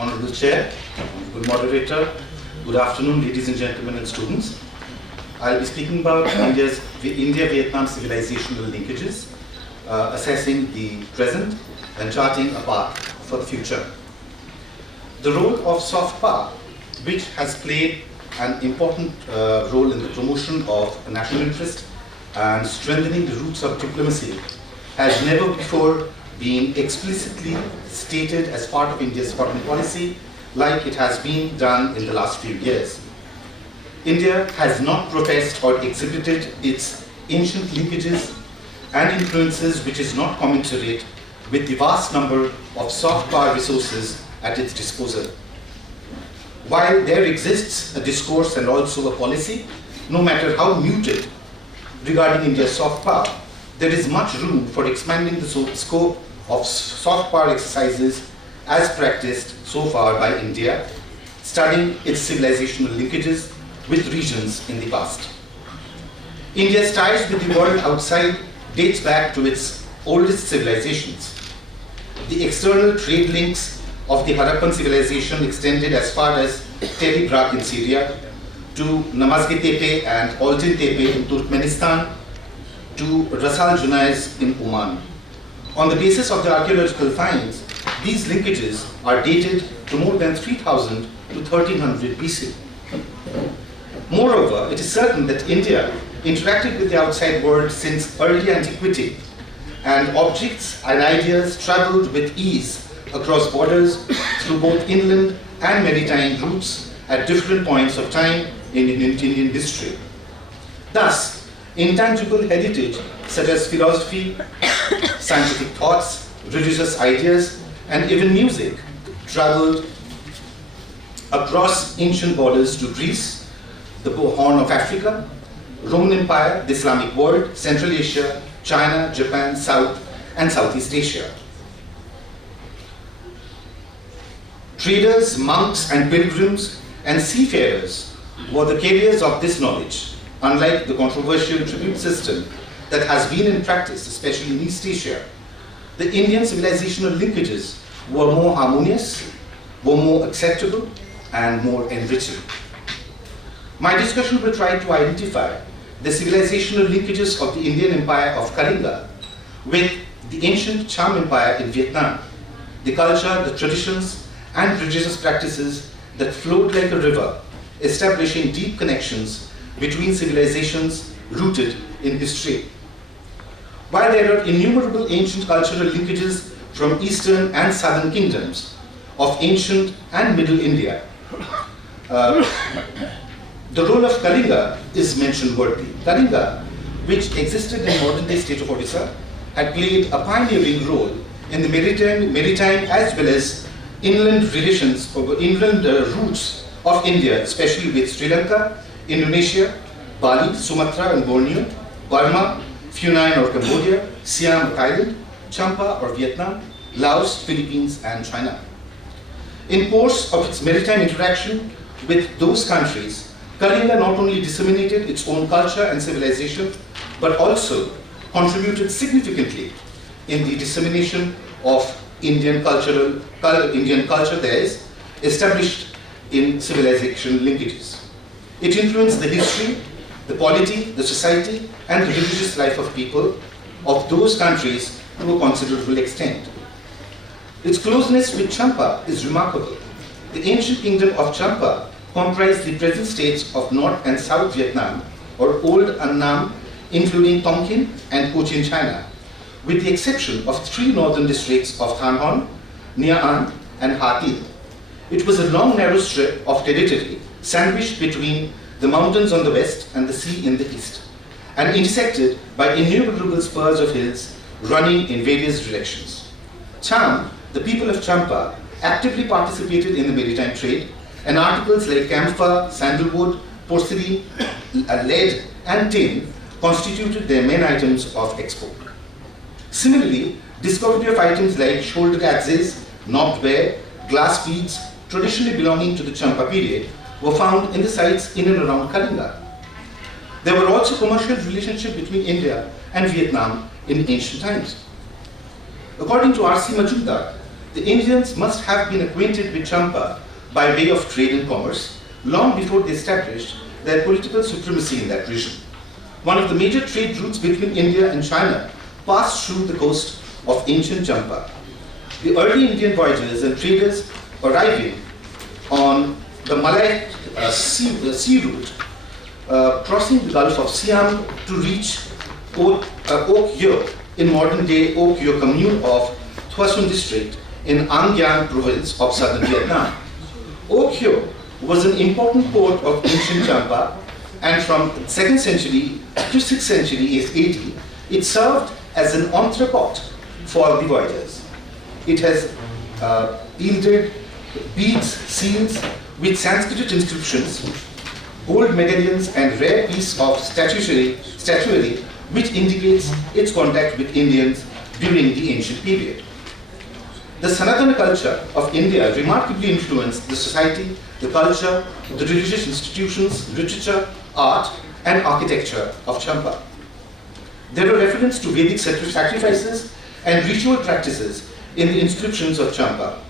Honorable Chair, Honorable Moderator, good afternoon, ladies and gentlemen and students. I'll be speaking about India-Vietnam civilizational linkages, assessing the present and charting a path for the future. The role of soft power, which has played an important role in the promotion of national interest and strengthening the roots of diplomacy, has never before been explicitly stated as part of India's foreign policy like it has been done in the last few years. India has not professed or exhibited its ancient linkages and influences which is not commensurate with the vast number of soft power resources at its disposal. While there exists a discourse and also a policy, no matter how muted, regarding India's soft power, there is much room for expanding the scope of soft power exercises as practiced so far by India, studying its civilizational linkages with regions in the past. India's ties with the world outside dates back to its oldest civilizations. The external trade links of the Harappan civilization extended as far as Tel Brak in Syria, to Namazgeh Tepe and Oltin Tepe in Turkmenistan, to Ras Al Junais in Oman. On the basis of the archaeological finds, these linkages are dated to more than 3000 to 1300 BC. Moreover, it is certain that India interacted with the outside world since early antiquity, and objects and ideas traveled with ease across borders through both inland and maritime routes at different points of time in Indian history. Thus, intangible heritage such as philosophy, scientific thoughts, religious ideas, and even music traveled across ancient borders to Greece, the Horn of Africa, Roman Empire, the Islamic world, Central Asia, China, Japan, South and Southeast Asia. Traders, monks and pilgrims and seafarers were the carriers of this knowledge, unlike the controversial tribute system that has been in practice, especially in East Asia. The Indian civilizational linkages were more harmonious, were more acceptable, and more enriching. My discussion will try to identify the civilizational linkages of the Indian Empire of Kalinga with the ancient Cham Empire in Vietnam, the culture, the traditions, and religious practices that flowed like a river, establishing deep connections between civilizations rooted in history. While there are innumerable ancient cultural linkages from eastern and southern kingdoms of ancient and middle India, the role of Kalinga is mentioned worthy. Kalinga, which existed in modern-day state of Odisha, had played a pioneering role in the maritime as well as inland relations or inland roots of India, especially with Sri Lanka, Indonesia, Bali, Sumatra and Borneo, Burma, Funan or Cambodia, Siam, Thailand, Champa or Vietnam, Laos, Philippines and China. In course of its maritime interaction with those countries, Kalinga not only disseminated its own culture and civilization, but also contributed significantly in the dissemination of Indian culture that is established in civilization linkages. It influenced the history, the polity, the society, and the religious life of people of those countries to a considerable extent. Its closeness with Champa is remarkable. The ancient kingdom of Champa comprised the present states of North and South Vietnam, or Old Annam, including Tonkin and Cochin China, with the exception of 3 northern districts of Han Hon, Nha An, and Ha Tin. It was a long narrow strip of territory sandwiched between the mountains on the west and the sea in the east, and intersected by innumerable spurs of hills running in various directions. Cham, the people of Champa, actively participated in the maritime trade, and articles like camphor, sandalwood, porcelain, lead, and tin constituted their main items of export. Similarly, discovery of items like shoulder axes, knobbed ware, glass beads, traditionally belonging to the Champa period, were found in the sites in and around Kalinga. There were also commercial relationships between India and Vietnam in ancient times. According to R.C. Majumdar, the Indians must have been acquainted with Champa by way of trade and commerce long before they established their political supremacy in that region. One of the major trade routes between India and China passed through the coast of ancient Champa. The early Indian voyagers and traders arriving on the Malay sea route, crossing the Gulf of Siam to reach Oak Yeo in modern-day Oak Yeo commune of Thuasun district in An Giang province of southern Vietnam. Oak Yeo was an important port of ancient Champa, and from 2nd century to 6th century AD, it served as an entrepot for the voyagers. It has yielded beads, seals with Sanskrit inscriptions, gold medallions, and rare piece of statuary which indicates its contact with Indians during the ancient period. The Sanatana culture of India remarkably influenced the society, the culture, the religious institutions, literature, art, and architecture of Champa. There are references to Vedic sacrifices and ritual practices in the inscriptions of Champa.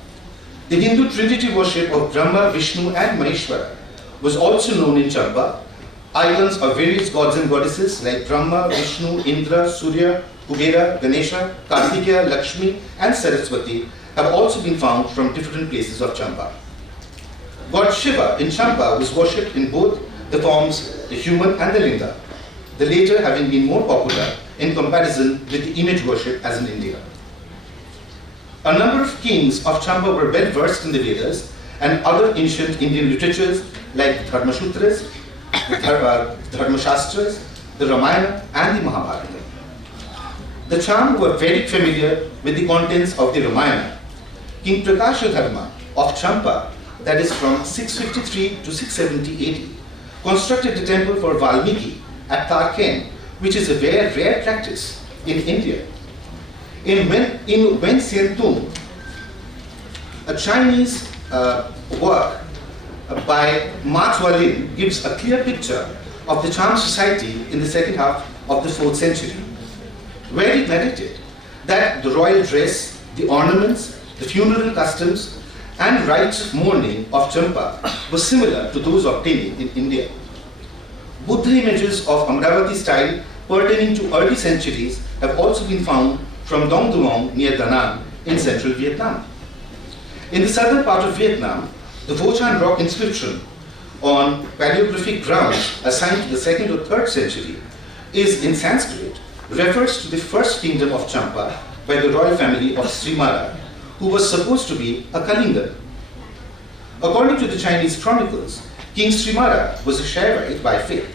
The Hindu trinity worship of Brahma, Vishnu, and Maheshwara was also known in Champa. Icons of various gods and goddesses like Brahma, Vishnu, Indra, Surya, Kubera, Ganesha, Kartikeya, Lakshmi, and Saraswati have also been found from different places of Champa. God Shiva in Champa was worshipped in both the forms, the human and the linga, the later having been more popular in comparison with the image worship as in India. A number of kings of Champa were well versed in the Vedas and other ancient Indian literatures like the Dharmasutras, the Dharmashastras, the Ramayana, and the Mahabharata. The Cham were very familiar with the contents of the Ramayana. King Prakasha Dharma of Champa, that is from 653 to 670 AD, constructed a temple for Valmiki at Tarkhan, which is a very rare practice in India. In Wen Hsien Tung, a Chinese work by Ma Tuolin gives a clear picture of the Cham society in the second half of the 4th century, where it narrated that the royal dress, the ornaments, the funeral customs, and rites of mourning of Champa were similar to those obtaining in India. Buddha images of Amravati style pertaining to early centuries have also been found from Dong Duong near Da Nang in central Vietnam. In the southern part of Vietnam, the Vo Chan rock inscription on paleographic grounds assigned to the 2nd or 3rd century is in Sanskrit, refers to the first kingdom of Champa by the royal family of Shri, who was supposed to be a Kalingan. According to the Chinese chronicles, King Srimara was a Shaivite by faith.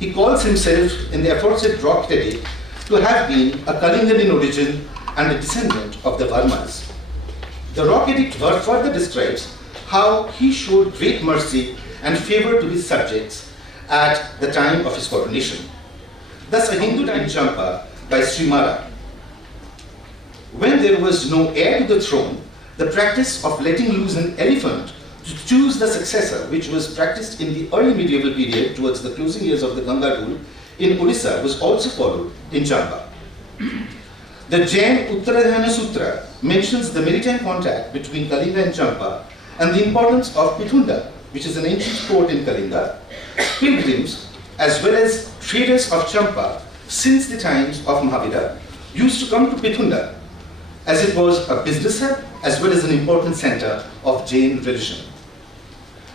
He calls himself in the aforesaid rock edict to have been a Kalingan in origin and a descendant of the Varmas. The rock edict further describes how he showed great mercy and favor to his subjects at the time of his coronation. Thus a Hindu died in Champa by Srimara. When there was no heir to the throne, the practice of letting loose an elephant to choose the successor, which was practiced in the early medieval period towards the closing years of the Ganga rule in Odisha, was also followed in Champa. The Jain Uttaradhyana Sutra mentions the maritime contact between Kalinga and Champa and the importance of Pitunda, which is an ancient port in Kalinga. Pilgrims, as well as traders of Champa, since the times of Mahavira, used to come to Pitunda, as it was a business hub as well as an important center of Jain religion.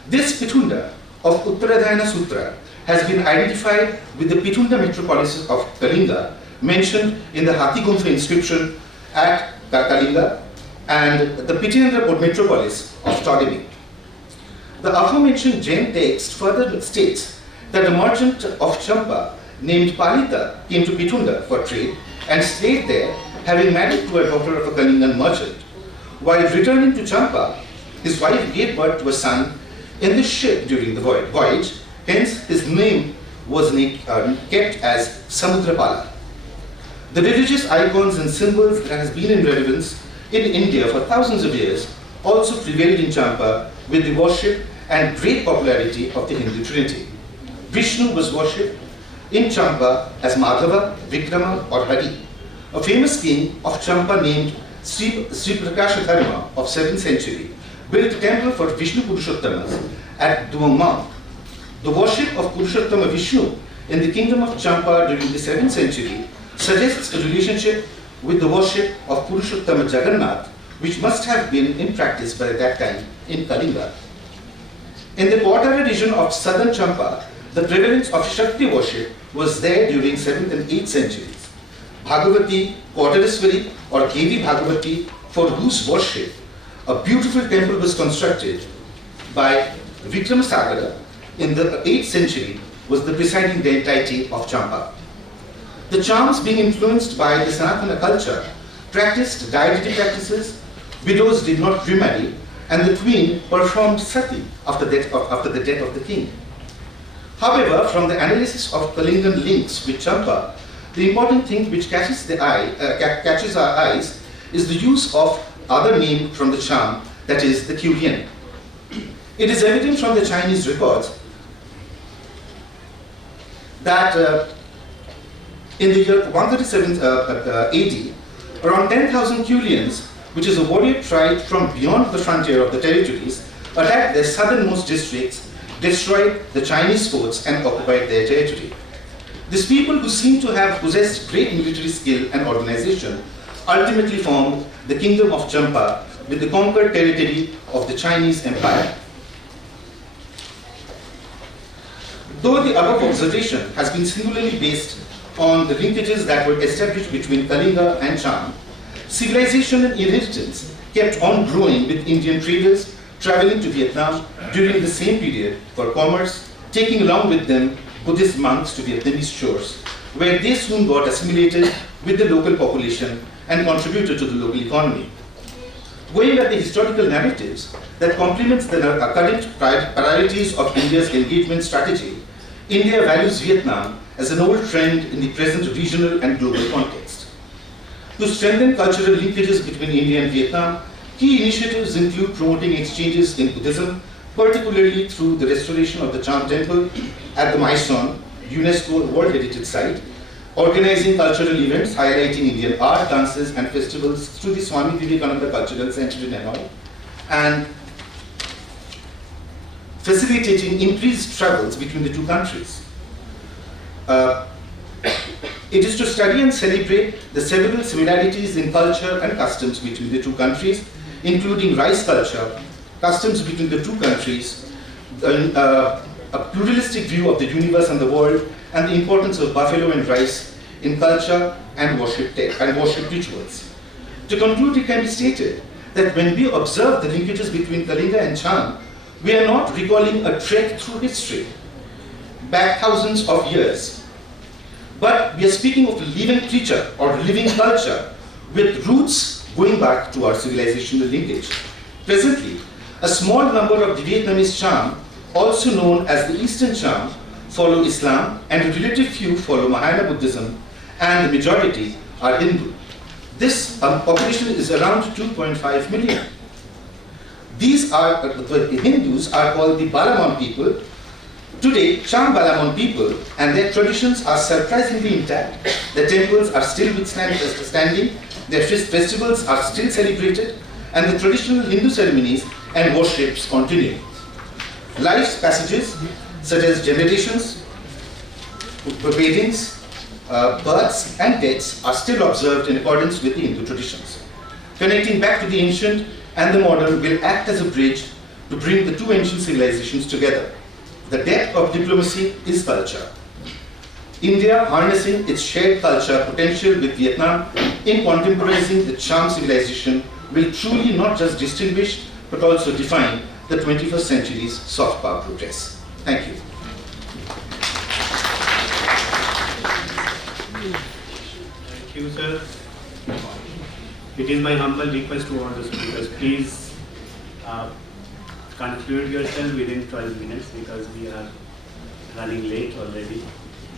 This Pitunda of Uttaradhyana Sutra has been identified with the Pitunda metropolis of Kalinga mentioned in the Hathigumpha inscription at Kalinga and the Pitendra metropolis of Ptolemy. The aforementioned Jain text further states that a merchant of Champa named Palita came to Pitunda for trade and stayed there, having married to a daughter of a Kalingan merchant. While returning to Champa, his wife gave birth to a son in the ship during the voyage, hence his name was kept as Samudrapala. The religious icons and symbols that has been in relevance in India for thousands of years also prevailed in Champa with the worship and great popularity of the Hindu Trinity. Vishnu was worshipped in Champa as Madhava, Vikrama, or Hari. A famous king of Champa named Shri Prakashatharma of 7th century built a temple for Vishnu Purushottamas at Mount. The worship of Purushottama Vishnu in the kingdom of Champa during the 7th century suggests a relationship with the worship of Purushottama Jagannath, which must have been in practice by that time in Kalinga. In the Kottara region of southern Champa, the prevalence of Shakti worship was there during 7th and 8th centuries. Bhagavati, Kottareswari or Devi Bhagavati, for whose worship a beautiful temple was constructed by Vikramasagara in the 8th century, was the presiding deity of Champa. The Chams, being influenced by the Sanatana culture, practiced deity practices, widows did not remarry, and the queen performed sati after the death of the king. However, from the analysis of Kalingan links with Champa, the important thing which catches our eyes is the use of other name from the Cham, that is the Kurian. It is evident from the Chinese records that in the year 137 AD, around 10,000 Kulians, which is a warrior tribe from beyond the frontier of the territories, attacked their southernmost districts, destroyed the Chinese forts, and occupied their territory. These people, who seem to have possessed great military skill and organization, ultimately formed the kingdom of Champa with the conquered territory of the Chinese Empire. Though the above observation has been singularly based on the linkages that were established between Kalinga and Cham, civilization and inheritance kept on growing with Indian traders traveling to Vietnam during the same period for commerce, taking along with them Buddhist monks to Vietnamese shores, where they soon got assimilated with the local population and contributed to the local economy. Going at the historical narratives that complements the current priorities of India's engagement strategy, India values Vietnam as an old friend in the present regional and global context. To strengthen cultural linkages between India and Vietnam, key initiatives include promoting exchanges in Buddhism, particularly through the restoration of the Cham Temple at the Maison, UNESCO World Heritage Site, organizing cultural events highlighting Indian art, dances, and festivals through the Swami Vivekananda Cultural Center in Hanoi, and facilitating increased travels between the two countries. It is to study and celebrate the several similarities in culture and customs between the two countries, including rice culture, customs between the two countries, a pluralistic view of the universe and the world, and the importance of buffalo and rice in culture and worship rituals. To conclude, it can be stated that when we observe the linkages between Kalinga and Cham, we are not recalling a trek through history back thousands of years, but we are speaking of a living creature or living culture with roots going back to our civilizational linkage. Presently, a small number of the Vietnamese Cham, also known as the Eastern Cham, follow Islam, and a relative few follow Mahayana Buddhism, and the majority are Hindu. This population is around 2.5 million. These are, the Hindus are called the Balamon people. Today, Cham Balamon people and their traditions are surprisingly intact. Their temples are still standing, their festivals are still celebrated, and the traditional Hindu ceremonies and worships continue. Life's passages, such as generations, weddings, births, and deaths, are still observed in accordance with the Hindu traditions. Connecting back to the ancient and the modern will act as a bridge to bring the two ancient civilizations together. The depth of diplomacy is culture. India, harnessing its shared culture potential with Vietnam in contemporizing the Cham civilization, will truly not just distinguish but also define the 21st century's soft power progress. Thank you. Thank you, sir. It is my humble request to all the speakers, please conclude yourself within 12 minutes because we are running late already.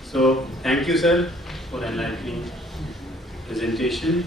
So, thank you, sir, for enlightening presentation.